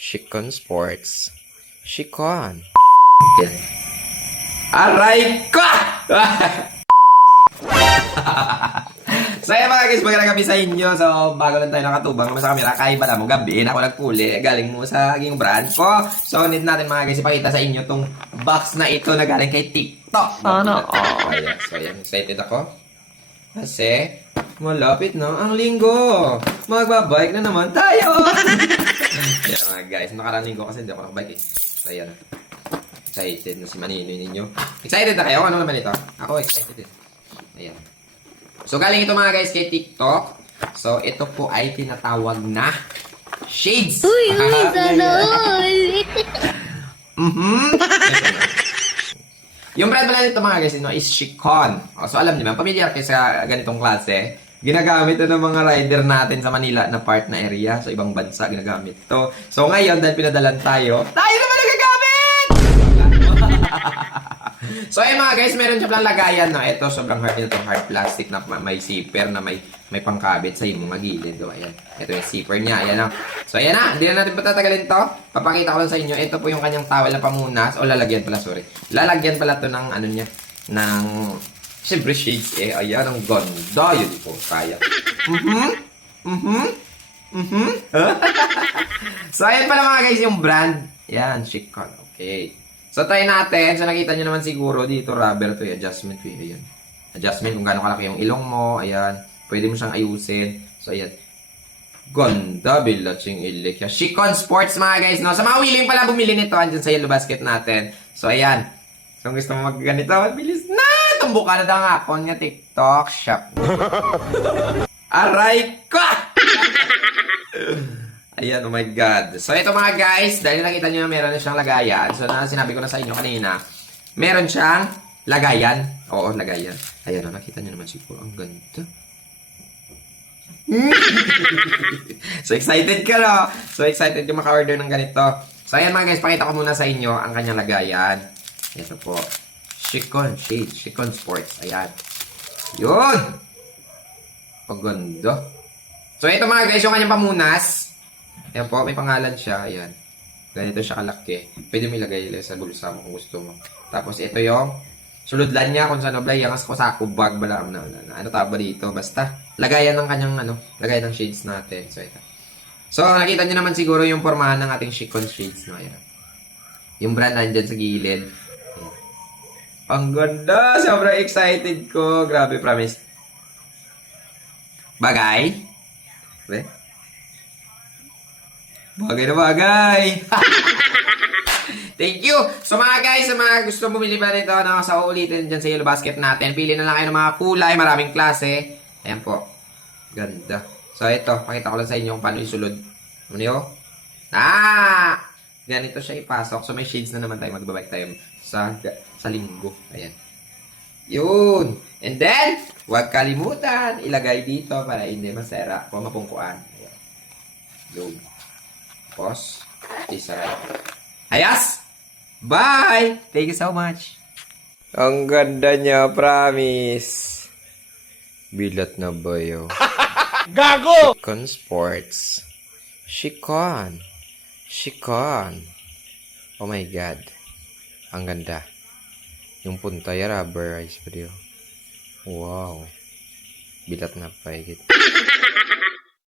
Shikon Sports. Shikon. Aray ko! So yan mga guys, magandang gabi sa inyo. So bago lang tayo nakatubang sa camera, kaiba na mo gabi na ako nagpuli. Galing mo sa aking brand ko. So need natin mga guys ipakita sa inyo tong box na ito na galing kay TikTok. Sana So yan, excited ako. Kasi malapit na ang linggo. Magbabike na naman tayo. Yan mga guys, nakarang linggo kasi hindi ako nakabike eh. So yan. Excited na si Maninoy ninyo. Excited na kayo? Ano naman ito? Ako excited eh. Ayan. So galing ito mga guys kay TikTok. So ito po ay tinatawag na shades. Uy, sana all. Yung brand pala nito mga guys is Shikon. So alam niyo ba, pamilyar kayo sa ganitong klase. Ginagamit ito ng mga rider natin sa Manila na part na area. So ibang bansa ginagamit ito. So ngayon dahil pinadalan tayo naman nagagamit! So ayun mga guys, meron siya palang lagayan no. Ito sobrang hard nito, hard plastic na may zipper na may pangkabit sa imong magilid. So ayan. Ito yung zipper niya, ayan na. So ayan na, hindi na natin patatagalin to. Papakita ko lang sa inyo. Ito po yung kanyang towel na pamunas o lalagyan pala, sorry. Lalagyan pala to ng ano niya, ng siyempre shades eh. Ayan, ang ganda. Yun po, kaya. So ayan pala mga guys yung brand. Yan, Shikon. Okay. So, try natin. So, nakita nyo naman siguro dito, rubber to. Adjustment ko yun. Ayan. Adjustment kung gaano kalaki yung ilong mo. Ayan. Pwede mo siyang ayusin. So, ayan. Ganda. Bilatsing ilik. Shikon Sports mga guys, no? Sa mga willing pala bumili nito, andyan sa yellow basket natin. So, ayan. So, kung gusto mo magganito, bilis na! Tumbuka na daw nga ako niya TikTok shop. Aray ko! Ayan, oh my God. So, ito mga guys, dahil nakita nyo na meron na siyang lagayan. So, sinabi ko na sa inyo kanina, meron siyang lagayan. Oo, lagayan. Ayan, oh, nakita nyo naman siguro. Ang ganda. So, excited ka, no? So, excited yung maka-order ng ganito. So, ayan mga guys, pakita ko muna sa inyo ang kanyang lagayan. Ito po. Shikon Shades. Shikon Sports. Ayan. Yun! Paganda. So, ito mga guys, yung kanyang pamunas. Ayan po, may pangalan siya. Ayan. Ganito siya kalaki. Pwede mo ilagay sa bulsa mo kung gusto mo. Tapos ito yung suludlan niya kung saan oblay. Yung sako bag bala. Ano taba dito? Basta. Lagayan ng kanyang lagayan ng shades natin. So ito. So nakita niyo naman siguro yung pormahan ng ating Shikon shades. No? Ayan. Yung brand nandyan sa gilid. Ayan. Ang ganda! Sobrang excited ko. Grabe, promise. Bagay? Okay? Bagay na bagay. Thank you. So mga guys, sa mga gusto bumili pa nito, sa uulitin dyan sa yellow basket natin, pili na lang kayo ng mga kulay, maraming klase. Ayan po. Ganda. So ito, pakita ko lang sa inyo kung paano isulod. Ano nyo? Ganito siya ipasok. So may shades na naman tayo. Magbabike tayo sa linggo. Ayan. Yun. And then, huwag kalimutan, ilagay dito para hindi masera o mapungkuan. Ayan. Yun. Tapos, isa. Hayas! Bye! Thank you so much. Ang ganda niya, promise. Bilat na ba yun? Gago! Shikon Sports. Shikon. Shikon. Oh my God. Ang ganda. Yung punta ya rubberized pa diyo. Wow. Bilat na pa higit.